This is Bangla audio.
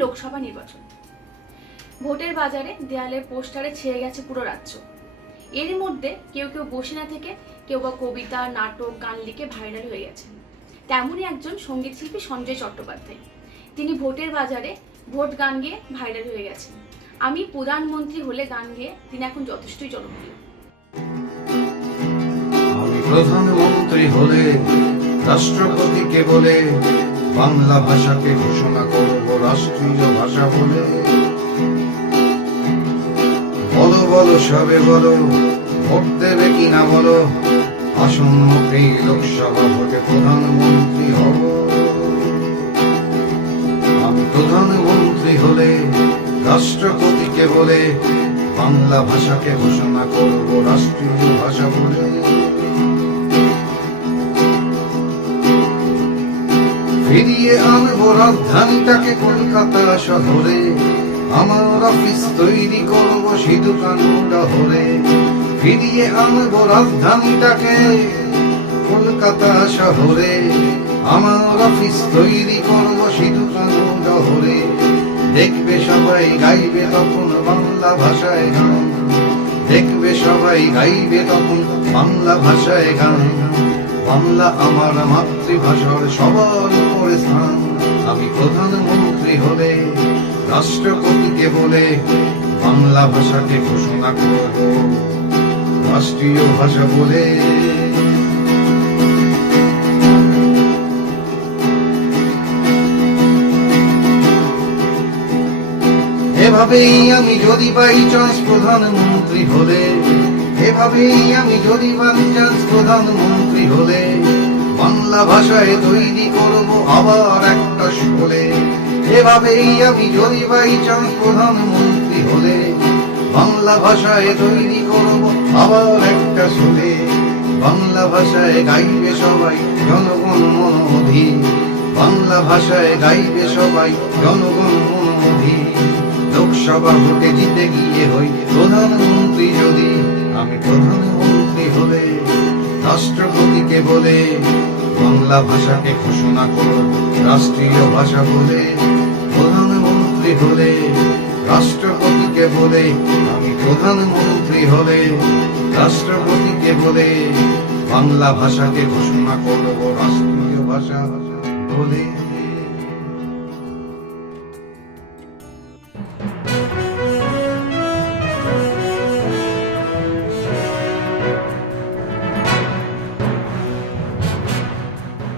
লোকসভা নির্বাচন। ভোটের বাজারে দেয়ালের পোস্টারে ছেয়ে গেছে পুরো রাজ্য। এরই মধ্যে কেউ কেউ বসে না থেকে কেউ বা কবিতা, নাটক, গান লিখে ভাইরাল হয়ে গেছে তেমনই একজন সংগীত শিল্পী সঞ্জয় চট্টোপাধ্যায়। তিনি ভোটের বাজারে ভোট গান গেয়ে ভাইরাল হয়ে গেছেন। আমি প্রধানমন্ত্রী হলে গান গেয়ে তিনি এখন যথেষ্টই জনপ্রিয়। প্রধানমন্ত্রী হলে রাষ্ট্রপতিকে বলে বাংলা ভাষাকে ঘোষণা করব। রাষ্ট্রীয় ভাষা বলে। বলো বলো, সবে বলো, ভোট দেবে কিনা বলো। আসন্ন এই লোকসভা ভোটে প্রধানমন্ত্রী হব। প্রধানমন্ত্রী হলে রাষ্ট্রপতিকে বলে বাংলা ভাষাকে ঘোষণা করব রাষ্ট্রীয় ভাষা বলে। ফিরিয়ে আনব রাজধানীটাকে কলকাতা শহরে। আমার অফিস তৈরি করব সিধু কানুটা হরে ফিরিয়ে আনব রাজধানীটাকে কলকাতা শহরে। আমার অফিস তৈরি করব সিধু কানুটা হরে দেখবে সবাই গাইবে তখন বাংলা ভাষায় গান। দেখবে সবাই গাইবে তখন বাংলা ভাষায় গান। বাংলা আমার মাতৃভাষার সবার উপরে স্থান। আমি প্রধানমন্ত্রী হলে, রাষ্ট্রপতিকে বলে বাংলা ভাষাকে ঘোষণা করব। রাষ্ট্রীয় ভাষা বলে। এভাবেই আমি যদি বাই চান্স প্রধানমন্ত্রী হলে এভাবেই আমি যদি বাই প্রধানমন্ত্রী হলে, বাংলা ভাষায় তৈরি করব আবার একটা স্কুলে। এভাবেই আমি যদি বাই চান্স প্রধানমন্ত্রী হলে, বাংলা ভাষায় তৈরি করব আবার একটা সুরে বাংলা ভাষায় গাইবে সবাই জনগণ মনোধি বাংলা ভাষায় গাইবে সবাই জনগণ মনোধি লোকসভা ভোটে জিতে গিয়ে হই প্রধানমন্ত্রী যদি রাষ্ট্রপতিকে বলে, বাংলা ভাষাকে ঘোষণা করো, রাষ্ট্রীয় ভাষা বলে, প্রধানমন্ত্রী হলে, রাষ্ট্রপতিকে বলে, আমি প্রধানমন্ত্রী হলে, রাষ্ট্রপতিকে বলে, বাংলা ভাষাকে ঘোষণা করব রাষ্ট্রীয় ভাষা বলে।